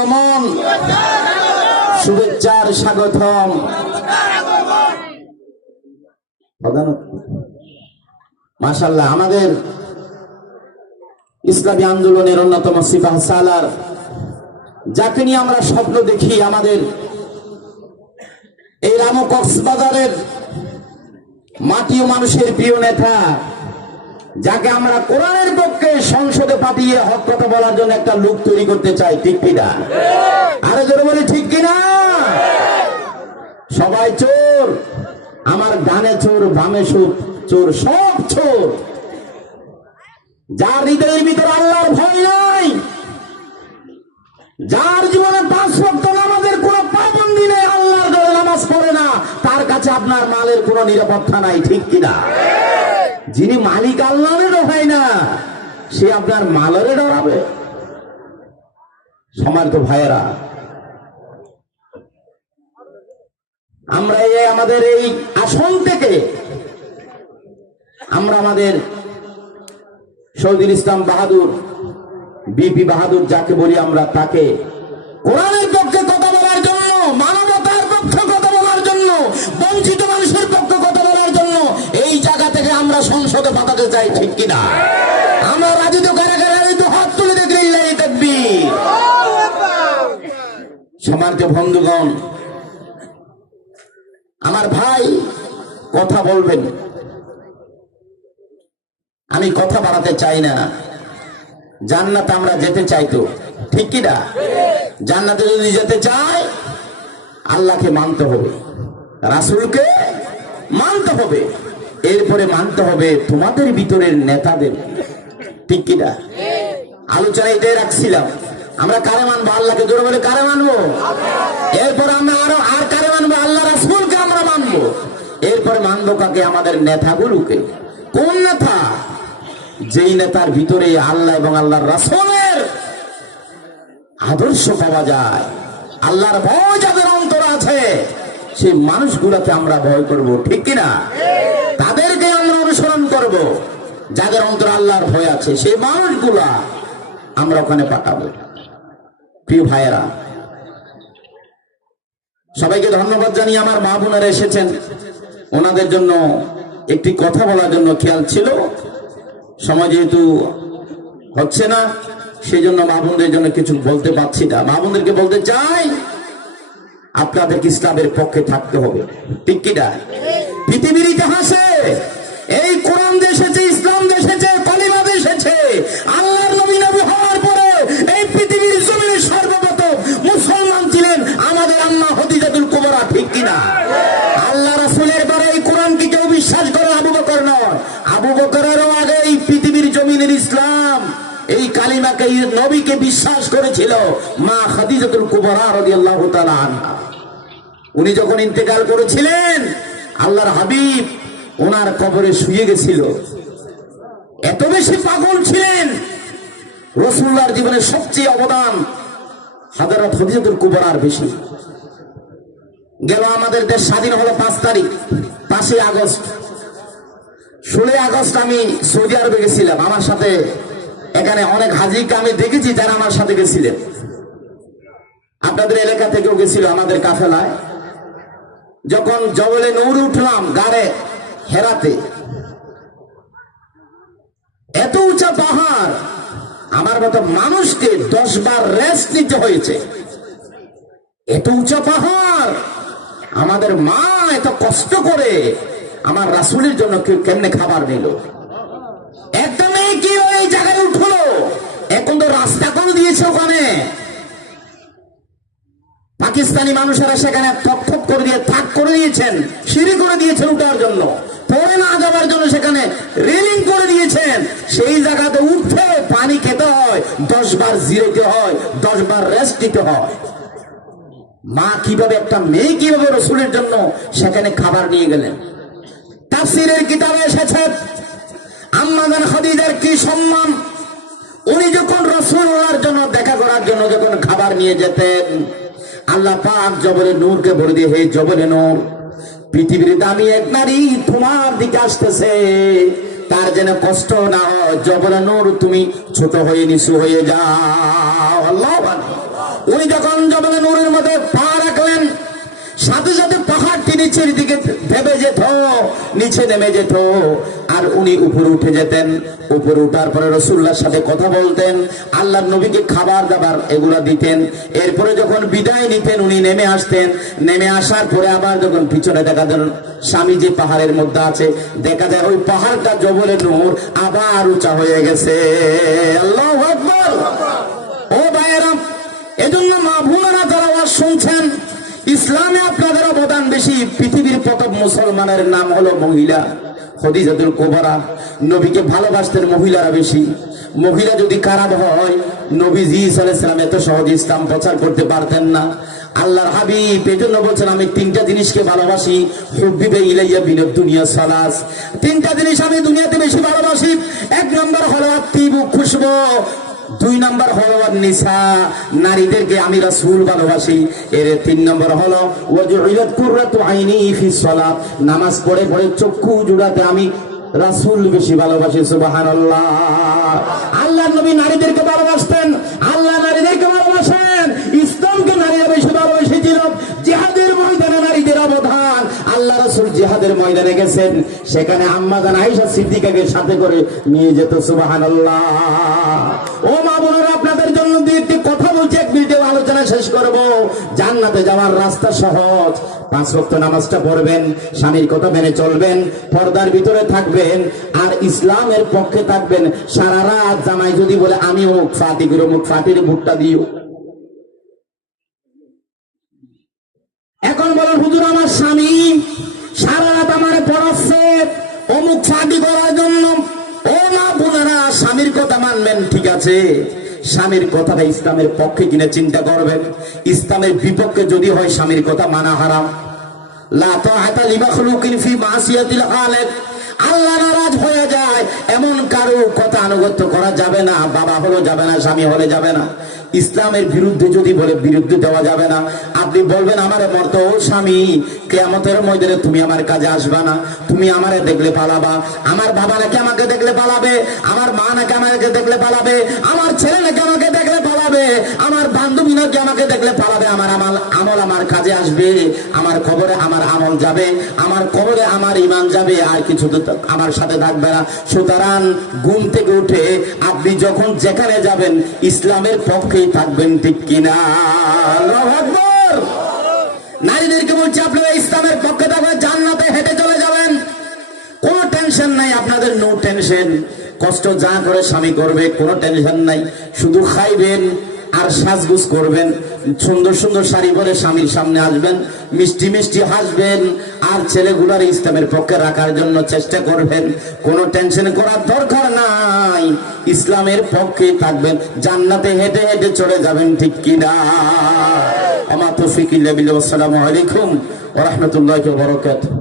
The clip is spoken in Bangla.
আগমন শুভেচ্ছার স্বাগতম। মাশাল্লাহ আমাদের ইসলামী আন্দোলনের অন্যতম সিপাহ সালার, যাকে নিয়ে আমরা স্বপ্ন দেখি আমাদের এই রাম কক্সবাজারের মাটি ও মানুষের প্রিয় নেতা যাকে আমরা কোরআনের পক্ষে সংসদে পাঠিয়ে হক কথা বলার জন্য একটা লোক তৈরি করতে চাই, ঠিক কিনা আরে জোরে বলি, ঠিক কিনা সবাই চোর, আমার ডানে চোর, বামে চোর চোর, সব চোর। যার হৃদয়ের ভিতরে আল্লাহর ভয় নাই, যার জীবনে পাঁচ ভক্ত নামাজের কোন পাবন্দি নেই, আল্লাহর ঘরে নামাজ পড়ে না, তার কাছে আপনার মালের কোনো নিরাপত্তা নাই, ঠিক কিনা যিনি মালিক আল্লাহরে হয় না, সে আপনার মালের ডরাবে। সমান্ত ভাইয়েরা, আমরা এই আমাদের এই আসন থেকে, আমরা আমাদের শহীদুল ইসলাম বাহাদুর, বিপি বাহাদুর যাকে বলি আমরা, তাকে সংসদে পাঠাতে চাই, ঠিক কিনা? আমরা রাজিত কারাগারে, রাজিত হাত তুলে দেখলে দেখবি সমাজ বন্ধুগণ, আমার ভাই কথা বলবেন। আমি কথা বাড়াতে চাই না। জান্নাত আমরা যেতে চাই তো, ঠিক কি না জান্নাতে যদি যেতে চাই, আল্লাহকে মানতে হবে। রাসুলকে মানতে হবে। এরপরে মানতে হবে তোমাদের ভিতরের নেতাদের। ঠিক কি না? আলোচনা এটাই রাখছিলাম। আমরা কারে মানবো? আল্লাহকে জোরে বলে কারে মানবো? এরপর আমরা আরও, আর কারে মানবো? আল্লাহ রাসুলকে আমরা মানবো। এরপরে মানবো কাকে? আমাদের নেতাগুলোকে। কোন নেতা? যেই নেতার ভিতরে আল্লাহ এবং আল্লাহর রাসূলের আদর্শ পাওয়া যায়, আল্লাহর ভয় যাদের অন্তর আছে, সেই মানুষগুলোকে আমরা ভয় করব। ঠিক কিনা তাদেরকে আমরা অনুসরণ করব যাদের অন্তর আল্লাহর ভয় আছে, সেই মানুষগুলা আমরা ওখানে পাঠাবো। প্রিয় ভাইয়েরা, সবাইকে ধন্যবাদ জানিয়ে আমার মা বোনেরা এসেছেন। ওনাদের জন্য একটি কথা বলার জন্য খেয়াল ছিল। সময় যেহেতু হচ্ছে না সেই জন্য মা বোনদের জন্য কিছু বলতে পারছি না। মা বোনদেরকে বলতে চাই, আপনাদেরকে ইসলামের পক্ষে থাকতে হবে। ঠিক কিনা? পৃথিবীর ইতিহাসে আবু বকরেরও আগে এই পৃথিবীর জমিনের ইসলাম। এই কালিমাকে নবীকে বিশ্বাস করেছিল মা খাদিজাতুল কুবরা রাদিয়াল্লাহু তাআলা আনহা। উনি যখন ইন্তেকাল করেছিলেন, আল্লাহর হাবিব ওনার কবরে শুয়ে গেছিল। এত বেশি পাগল ছিলেন। রসুল্লাহর জীবনে সবচেয়ে অবদান হাজারত হদিজাতুল কুবরার বেশি। গেল আমাদের দেশ স্বাধীন হলো পাঁচ তারিখ, পাঁচই আগস্ট। ষোলোই আগস্ট আমি সৌদি আরবে গেছিলাম। আমার সাথে এখানে অনেক হাজিকে আমি দেখেছি যারা আমার সাথে গেছিলেন। আপনাদের এলাকা থেকেও গেছিল আমাদের কাফেলায়। যখন জবলে নৌরে উঠলাম গাড়ে, হেরাতে। এত উঁচা পাহাড়, আমার মতো মানুষকে দশ বার রেস্ট নিতে হয়েছে। এত উঁচা পাহাড়, আমাদের মা এত কষ্ট করে আমার রাসুলের জন্য কেউ কেমনে খাবার নিল কি জায়গায় উঠল। এখন তো রাস্তা করে দিয়েছে ওখানে। পাকিস্তানি মানুষেরা সেখানে থপ থপ করে দিয়ে থাক করে দিয়েছেন, সিঁড়ি করে উঠার জন্য। পড়ে না যাওয়ার জন্য সেখানে রেলিং করে দিয়েছেন। সেই জায়গাতে উঠতে পানি খেতে হয়, দশ বার জিরেতে হয়, দশ বার রেস্ট দিতে হয়। মা কীভাবে একটা মেয়ে কীভাবে রসুলের জন্য সেখানে খাবার নিয়ে গেলেন? তাফসিরের কিতাবে এসেছে আম্মাদান খাদিজার কি সম্মান? উনি যখন রসুল্লাহর জন্য দেখা করার জন্য যখন খাবার নিয়ে যেতেন, আল্লাহ পাক জবরে নূরকে ভরে দিয়ে, হে জবরে নূর, পৃথিবীর দামি এক নারী তোমার দিকে আসতেছে, তার যেন কষ্ট না হয়। জবরে নূর, তুমি ছোট হয়ে, নিচু হয়ে যাও। আল্লাহ উনি যখন জবানে নূরের মধ্যে পা রাখলেন, সাথে সাথে নিচের দিকে ভেবে যেত, নিচে নেমে যেত। আর উনি উপরে উঠে যেতেন। উপরে উঠার পরে রসুল্লার সাথে কথা বলতেন আল্লাহ নবীকে খাবার দাবার এগুলা দিতেন। এরপরে যখন বিদায় নিতেন, উনি নেমে আসতেন। নেমে আসার পরে আবার যখন পিছনে দেখা দেন স্বামী যে পাহাড়ের মধ্যে আছে, দেখা যায় ওই পাহাড়টা জবলে নূর আবার উঁচা হয়ে গেছে। ও ভাইয়েরা, এজন্য মা বোনেরা যারা শুনছেন ইসলামে আপনাদের অবদান বেশি, পৃথিবীর প্রথম মুসলমানের নাম হলো মহিলা, খদিজাতুল কোবরা। নবীকে ভালোবাসতেন মহিলারা বেশি। মহিলা যদি খারাপ হয়, নবীজি সালাম এত সহজে ইসলাম প্রচার করতে পারতেন না। আল্লাহর হাবিব এই জন্য বলছেন, আমি তিনটা জিনিসকে ভালোবাসি, হুব্বিবে ইলাইয়া বিনোদ দুনিয়া সালাস। তিনটা জিনিস আমি দুনিয়াতে বেশি ভালোবাসি। এক নম্বর হলো আত্মীব খুশবু। দুই নম্বর হলো নিসা, নারীদেরকে আমি রাসূল ভালোবাসি। এর তিন নম্বর হলো আইনি নামাজ পড়ে পড়ে চক্ষু জুড়াতে আমি রাসূল বেশি ভালোবাসি, সুবহানাল্লাহ। আল্লাহ নবী নারীদেরকে ভালোবাসতেন। জিহাদের ময়দানে গেছেন, সেখানে আম্মা জান আয়েশা সিদ্দিকাকে সাথে করে নিয়ে যেত, সুবহানাল্লাহ। ও মা বোনেরা, আপনাদের জন্য দুই একটি কথা বলছি, এক মিনিটে আলোচনা শেষ করব। জান্নাতে যাওয়ার রাস্তা সহজ। পাঁচ ওয়াক্ত নামাজটা পড়বেন, স্বামীর কথা মেনে চলবেন, পর্দার ভিতরে থাকবেন, আর ইসলামের পক্ষে থাকবেন। সারা রাত জামাই যদি বলে, আমি মুখ ফাটি করে, মুখ ফাটির ভুট্টা দিও। এখন বলেন, হুজুর, আমার স্বামী সারা ফাটি করার জন্য। ও মা বোনেরা, স্বামীর কথা মানবেন, ঠিক আছে? স্বামীর কথাটা ইসলামের পক্ষে কিনে চিন্তা করবেন। ইসলামের বিপক্ষে যদি হয়, স্বামীর কথা মানা হারাম। আল্লাহ নারাজ হয়ে যায়, এমন কারও কথা আনুগত্য করা যাবে না। বাবা হলো যাবে না, স্বামী হলে যাবে না। ইসলামের বিরুদ্ধে যদি বলে বিরুদ্ধে দেওয়া যাবে না, আপনি বলবেন, আমার মর্ত ও স্বামী। কেয়ামতের ময়দানে তুমি আমার কাজে আসবা না। তুমি আমার দেখলে পালাবা। আমার বাবা নাকি আমাকে দেখলে পালাবে। আমার মা নাকি আমাকে দেখলে পালাবে। আমার ছেলে নাকি আমাকে দেখলে পালাবে। আমার বান্ধবী নাকি আমাকে দেখলে পালাবে। আমার আমল আমল আমার কাজে আসবে। আমার খবরে আমার আমল যাবে। আমার খবরে আমার ইমান যাবে। আর কিছু তো আমার সাথে থাকবে না। সুতরাং ঘুম থেকে উঠে আপনি যখন যেখানে যাবেন, ইসলামের পক্ষেই থাকবেন, ঠিক কিনা? নারীদেরকে বলছি, আপনারা ইসলামের পক্ষে থাকবেন, জান্নাতে হেঁটে চলে যাবেন। কোনো টেনশন নাই, আপনাদের নো টেনশন কষ্ট যা করে স্বামী করবে, কোনো টেনশন নাই। শুধু খাইবেন আর সাজগুজ করবেন। সুন্দর সুন্দর শাড়ি পরে স্বামীর সামনে আসবেন, মিষ্টি মিষ্টি হাসবেন, আর ছেলেগুলার ইসলামের পক্ষে রাখার জন্য চেষ্টা করবেন। কোনো টেনশন করার দরকার নাই। ইসলামের পক্ষে থাকবেন। জান্নাতে হেঁটে হেঁটে চলে যাবেন, ঠিক কিনা আমার তৌফিক আসসালামু আলাইকুম ওয়া রাহমাতুল্লাহি ওয়া বারাকাতুহু।